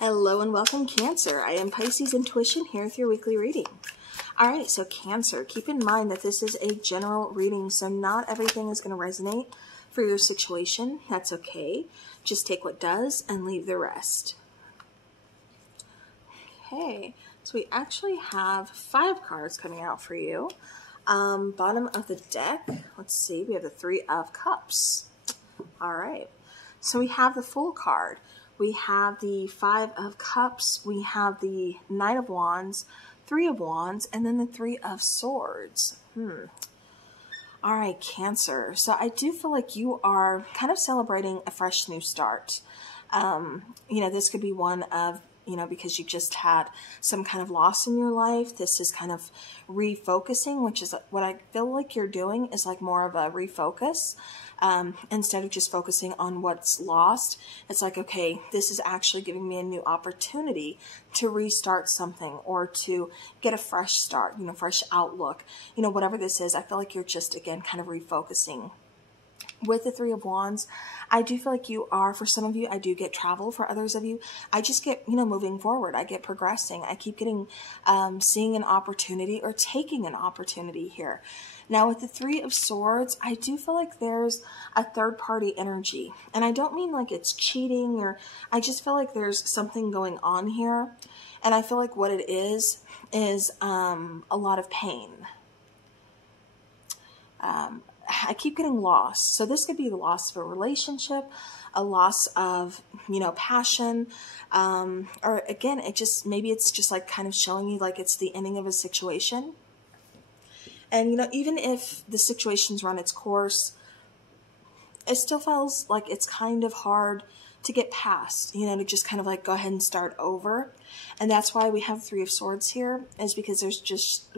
Hello and welcome, Cancer. I am Pisces Intuition here with your weekly reading. All right, so Cancer, keep in mind that this is a general reading, so not everything is going to resonate for your situation. That's okay. Just take what does and leave the rest. Okay, so we actually have 5 cards coming out for you. Bottom of the deck, let's see, we have the 3 of Cups. All right, so we have the Fool card. We have the 5 of Cups, we have the 9 of Wands, 3 of Wands, and then the 3 of Swords. All right, Cancer. So I do feel like you are kind of celebrating a fresh new start. This could be one of, because you just had some kind of loss in your life. This is kind of refocusing, which is what I feel like you're doing is like more of a refocus. Instead of just focusing on what's lost, it's like, okay, this is actually giving me a new opportunity to restart something or to get a fresh start, fresh outlook, whatever this is. I feel like you're just, again, kind of refocusing. With the 3 of Wands, I do feel like you are, for some of you, I do get travel. For others of you, I just get, moving forward. I get progressing. I keep getting, seeing an opportunity or taking an opportunity here. Now, with the 3 of Swords, I do feel like there's a third-party energy. And I don't mean like it's cheating, or I just feel like there's something going on here. And I feel like what it is a lot of pain. I keep getting lost. So this could be the loss of a relationship, a loss of, passion, or again, maybe it's just like kind of showing you like it's the ending of a situation. And, even if the situation's run its course, it still feels like it's kind of hard to get past, to just kind of like go ahead and start over. And that's why we have 3 of Swords here, is because there's just,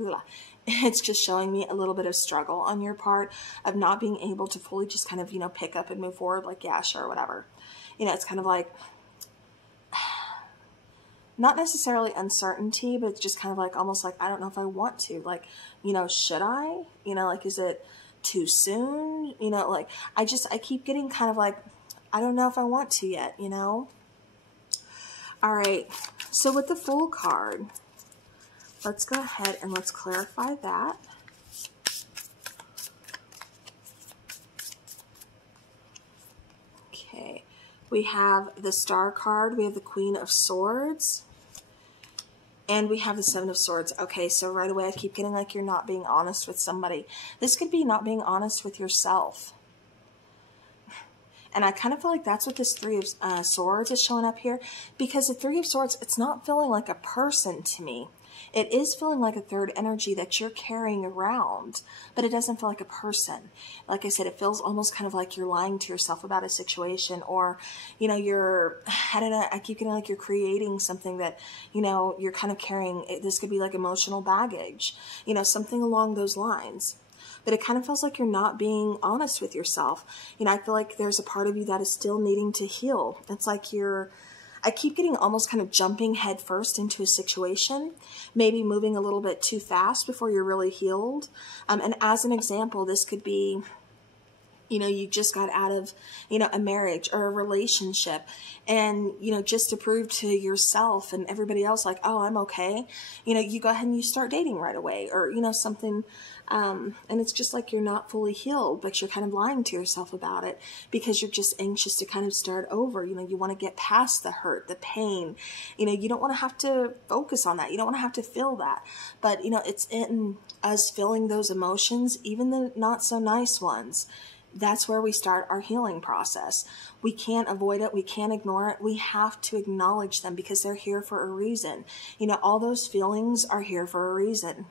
it's just showing me a little bit of struggle on your part of not being able to fully just kind of, pick up and move forward. Like, yeah, sure, whatever. It's kind of like, not necessarily uncertainty, but it's just kind of like, almost like, I don't know if I want to, like, should I, like, is it too soon? Like, I keep getting kind of like, I don't know if I want to yet, All right. So with the Fool card, let's go ahead and let's clarify that. Okay. We have the Star card. We have the Queen of Swords. And we have the 7 of Swords. Okay, so right away I keep getting like you're not being honest with somebody. This could be not being honest with yourself. And I kind of feel like that's what this 3 of Swords is showing up here. Because the 3 of Swords, it's not feeling like a person to me. It is feeling like a third energy that you're carrying around, but it doesn't feel like a person. Like I said, it feels almost kind of like you're lying to yourself about a situation, or, I don't know, I keep getting like you're creating something that, you're kind of carrying. This could be like emotional baggage, something along those lines. But it kind of feels like you're not being honest with yourself. I feel like there's a part of you that is still needing to heal. It's like I keep getting almost kind of jumping head first into a situation, maybe moving a little bit too fast before you're really healed. And as an example, this could be, you just got out of, a marriage or a relationship, and, just to prove to yourself and everybody else, like, oh, I'm okay. You go ahead and you start dating right away, or, something. And it's just like you're not fully healed, but you're kind of lying to yourself about it because you're just anxious to kind of start over. You want to get past the hurt, the pain. You don't want to have to focus on that. You don't want to have to feel that. But, it's in us feeling those emotions, even the not so nice ones. That's where we start our healing process. We can't avoid it. We can't ignore it. We have to acknowledge them because they're here for a reason. All those feelings are here for a reason.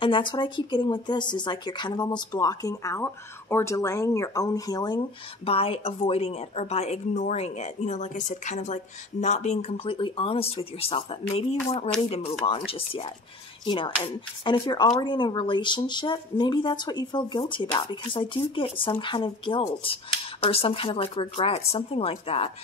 And that's what I keep getting with this, is like you're kind of almost blocking out or delaying your own healing by avoiding it or by ignoring it. Like I said, kind of like not being completely honest with yourself that maybe you weren't ready to move on just yet. And if you're already in a relationship, maybe that's what you feel guilty about, because I do get some kind of guilt or some kind of like regret, something like that.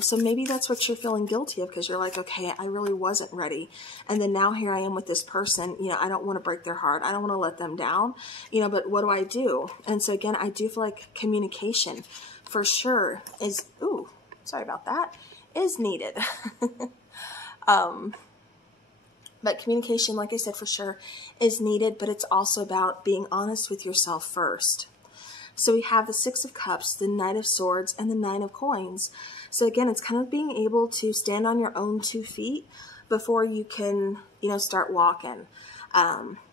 So maybe that's what you're feeling guilty of, because you're like, okay, I really wasn't ready. And then now here I am with this person, I don't want to break their heart. I don't want to let them down, but what do I do? And so again, I do feel like communication for sure is, sorry about that, is needed. But communication, like I said, for sure is needed, but it's also about being honest with yourself first. So we have the Six of Cups, the Knight of Swords, and the Nine of Coins. So again, it's kind of being able to stand on your own 2 feet before you can, start walking.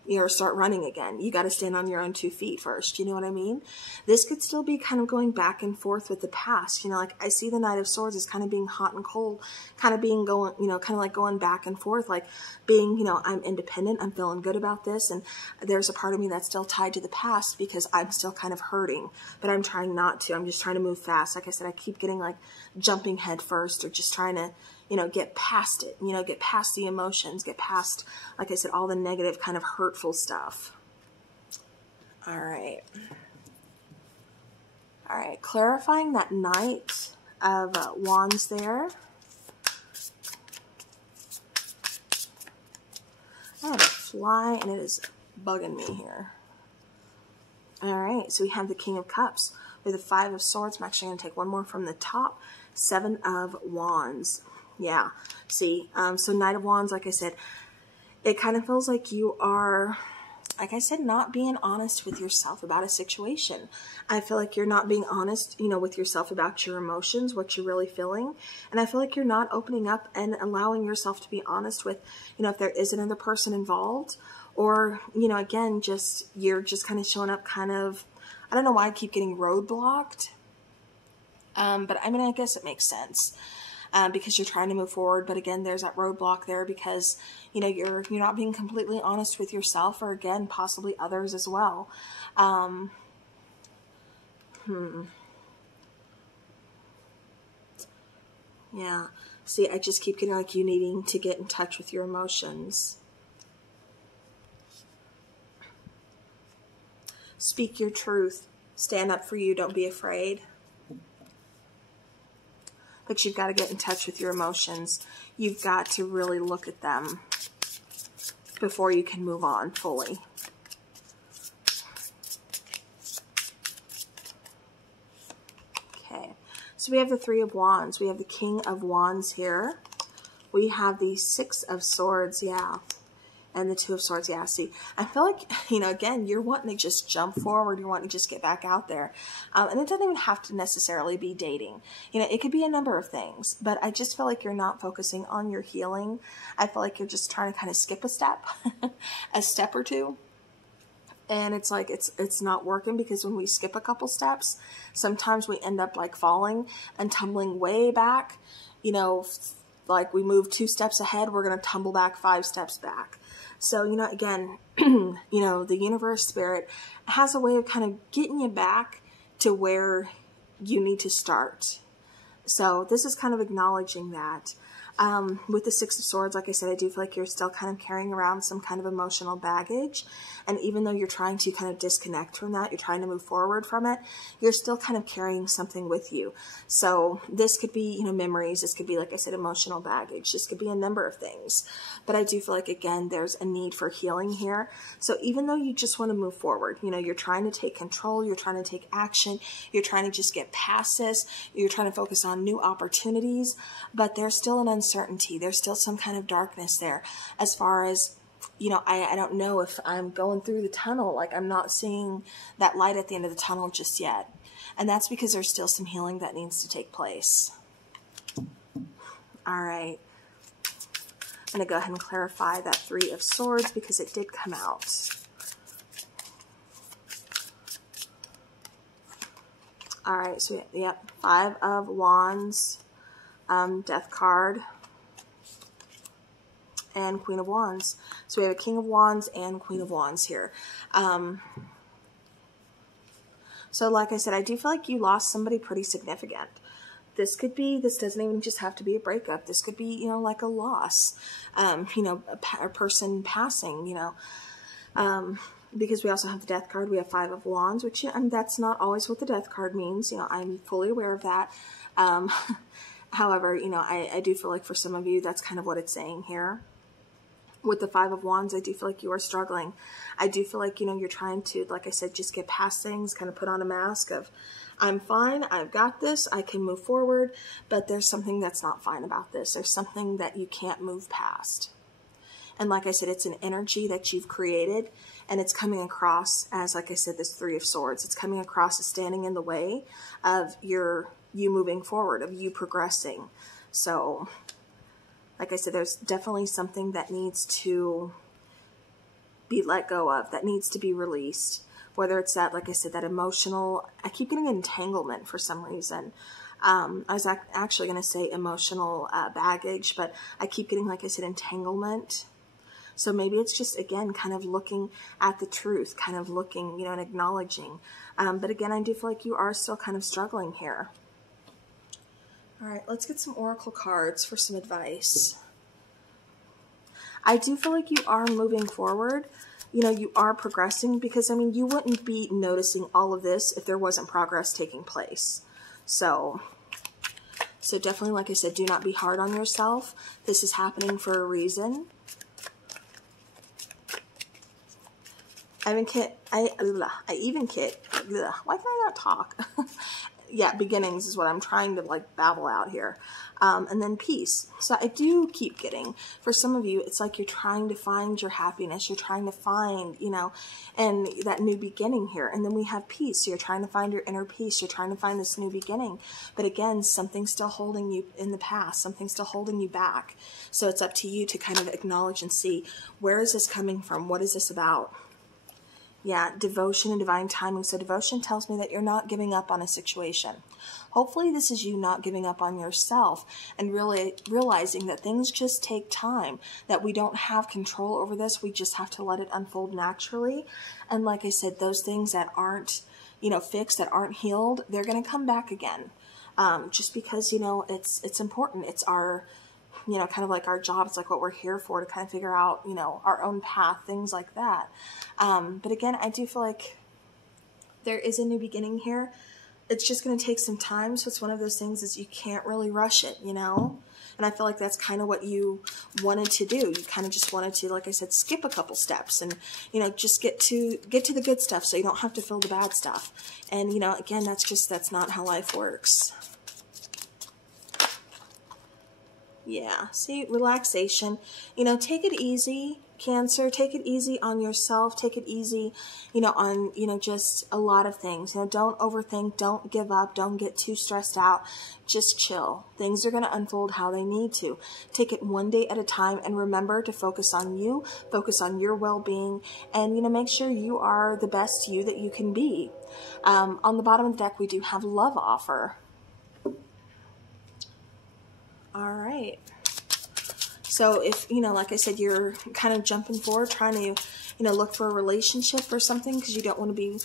Or start running again. You got to stand on your own 2 feet first. You know what I mean? This could still be kind of going back and forth with the past. Like I see the Knight of Swords as kind of being hot and cold, kind of being going, kind of like going back and forth, like being, I'm independent. I'm feeling good about this. And there's a part of me that's still tied to the past because I'm still kind of hurting, but I'm trying not to. I'm just trying to move fast. Like I said, I keep getting like jumping head first or just trying to, get past it, get past the emotions, get past, like I said, all the negative kind of hurtful stuff. All right. All right. Clarifying that Knight of Wands there. I have a fly and it is bugging me here. All right. So we have the King of Cups with the Five of Swords. I'm actually going to take one more from the top. Seven of Wands. Yeah, see, so Knight of Wands, like I said, it kind of feels like you are, like I said, not being honest with yourself about a situation. I feel like you're not being honest, with yourself about your emotions, what you're really feeling. And I feel like you're not opening up and allowing yourself to be honest with, if there is another person involved or, again, you're just kind of showing up kind of, I don't know why I keep getting roadblocked. But I mean, I guess it makes sense. Because you're trying to move forward. But again, there's that roadblock there because, you're not being completely honest with yourself or again, possibly others as well. Yeah. See, I just keep getting like you needing to get in touch with your emotions. Speak your truth. Stand up for you. Don't be afraid. But you've got to get in touch with your emotions. You've got to really look at them before you can move on fully. Okay, so we have the Three of Wands. We have the King of Wands here. We have the Six of Swords, yeah. And the Two of Swords, yeah, see, I feel like, again, you're wanting to just jump forward. You're wanting to just get back out there. And it doesn't even have to necessarily be dating. It could be a number of things. But I just feel like you're not focusing on your healing. I feel like you're just trying to kind of skip a step, a step or two. And it's like, it's not working because when we skip a couple steps, sometimes we end up like falling and tumbling way back. Like we move 2 steps ahead, we're going to tumble back 5 steps back. So, again, the universe, spirit has a way of kind of getting you back to where you need to start. So this is kind of acknowledging that. With the Six of Swords, like I said, I do feel like you're still kind of carrying around some kind of emotional baggage. And even though you're trying to kind of disconnect from that, you're trying to move forward from it, you're still kind of carrying something with you. So this could be, memories. This could be, like I said, emotional baggage. This could be a number of things. But I do feel like, again, there's a need for healing here. So even though you just want to move forward, you're trying to take control, you're trying to take action, you're trying to just get past this, you're trying to focus on new opportunities, but there's still an uncertainty. There's still some kind of darkness there as far as, I don't know if I'm going through the tunnel. Like I'm not seeing that light at the end of the tunnel just yet. And that's because there's still some healing that needs to take place. All right. I'm going to go ahead and clarify that Three of Swords because it did come out. All right. So, yep. Five of Wands, Death card, and Queen of Wands. So we have a King of Wands and Queen of Wands here. So like I said, I do feel like you lost somebody pretty significant. This could be, this doesn't even just have to be a breakup. This could be, like a loss, a person passing, because we also have the Death card. We have Five of Wands, which that's not always what the Death card means. I'm fully aware of that. However, I do feel like for some of you, that's kind of what it's saying here. With the Five of Wands, I do feel like you are struggling. I do feel like, you know, you're trying to, like I said, just get past things, kind of put on a mask of, I'm fine, I've got this, I can move forward, but there's something that's not fine about this. There's something that you can't move past. And like I said, it's an energy that you've created, and it's coming across as, like I said, this Three of Swords. It's coming across as standing in the way of you moving forward, of you progressing. So, like I said, there's definitely something that needs to be let go of, that needs to be released. Whether it's that, like I said, that emotional, I keep getting entanglement for some reason. I was actually going to say emotional baggage, but I keep getting, like I said, entanglement. So maybe it's just, again, kind of looking at the truth, kind of looking, you know, and acknowledging. But again, I do feel like you are still kind of struggling here. All right, let's get some oracle cards for some advice. I do feel like you are moving forward. You know, you are progressing, because, I mean, you wouldn't be noticing all of this if there wasn't progress taking place. So definitely, like I said, do not be hard on yourself. This is happening for a reason. Why can I not talk? Yeah, beginnings is what I'm trying to like babble out here. And then peace. So I do keep getting, for some of you, it's like you're trying to find your happiness. You're trying to find, you know, and that new beginning here. And then we have peace. So you're trying to find your inner peace. You're trying to find this new beginning. But again, something's still holding you in the past. Something's still holding you back. So it's up to you to kind of acknowledge and see, where is this coming from? What is this about? Yeah, devotion and divine timing. So devotion tells me that you're not giving up on a situation. Hopefully this is you not giving up on yourself and really realizing that things just take time, that we don't have control over this. We just have to let it unfold naturally. And like I said, those things that aren't, you know, fixed, that aren't healed, they're going to come back again. Just because, you know, it's important. It's our, you know, kind of like our job. It's like what we're here for, to kind of figure out, you know, our own path, things like that. But again, I do feel like there is a new beginning here. It's just going to take some time. So it's one of those things is you can't really rush it, you know? And I feel like that's kind of what you wanted to do. You kind of just wanted to, like I said, skip a couple steps and, you know, just get to the good stuff so you don't have to feel the bad stuff. And, you know, again, that's not how life works. Yeah, see, relaxation, you know, take it easy, Cancer, take it easy on yourself, take it easy, you know, on, you know, just a lot of things, you know, don't overthink, don't give up, don't get too stressed out, just chill. Things are going to unfold how they need to. Take it one day at a time and remember to focus on you, focus on your well-being, and, you know, make sure you are the best you that you can be. On the bottom of the deck, we do have love offer. All right. So if, you know, like I said, you're kind of jumping forward, trying to, you know, look for a relationship or something because you don't want to be,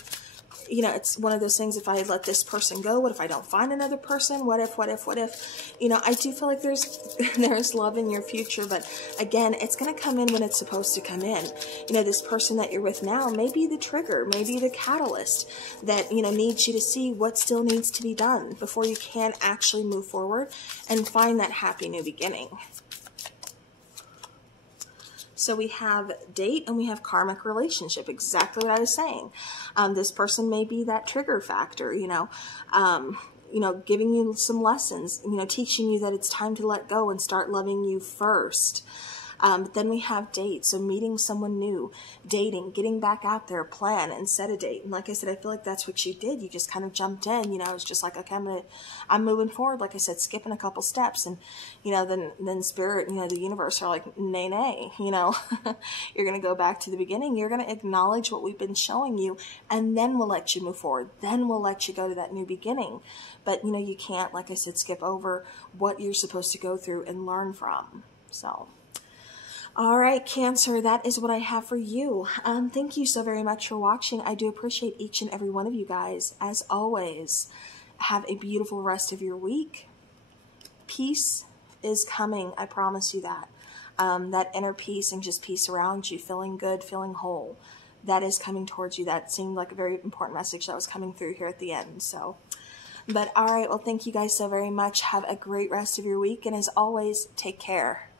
you know, it's one of those things, if I let this person go, what if I don't find another person? What if, you know, I do feel like there's love in your future, but again, it's going to come in when it's supposed to come in. You know, this person that you're with now may be the trigger, maybe the catalyst that, you know, needs you to see what still needs to be done before you can actually move forward and find that happy new beginning. So we have date and we have karmic relationship, exactly what I was saying. This person may be that trigger factor, you know, giving you some lessons, you know, teaching you that it's time to let go and start loving you first. But then we have date, so meeting someone new, dating, getting back out there, plan and set a date. And like I said, I feel like that's what you did. You just kind of jumped in, you know, it's just like, okay, I'm moving forward. Like I said, skipping a couple steps, and, you know, then spirit, you know, the universe are like, nay, you know, you're going to go back to the beginning. You're going to acknowledge what we've been showing you, and then we'll let you move forward. Then we'll let you go to that new beginning. But, you know, you can't, like I said, skip over what you're supposed to go through and learn from. So, all right, Cancer, that is what I have for you. Thank you so very much for watching. I do appreciate each and every one of you guys. As always, have a beautiful rest of your week. Peace is coming. I promise you that. That inner peace and just peace around you, feeling good, feeling whole. That is coming towards you. That seemed like a very important message that was coming through here at the end. So, but all right, well, thank you guys so very much. Have a great rest of your week. And as always, take care.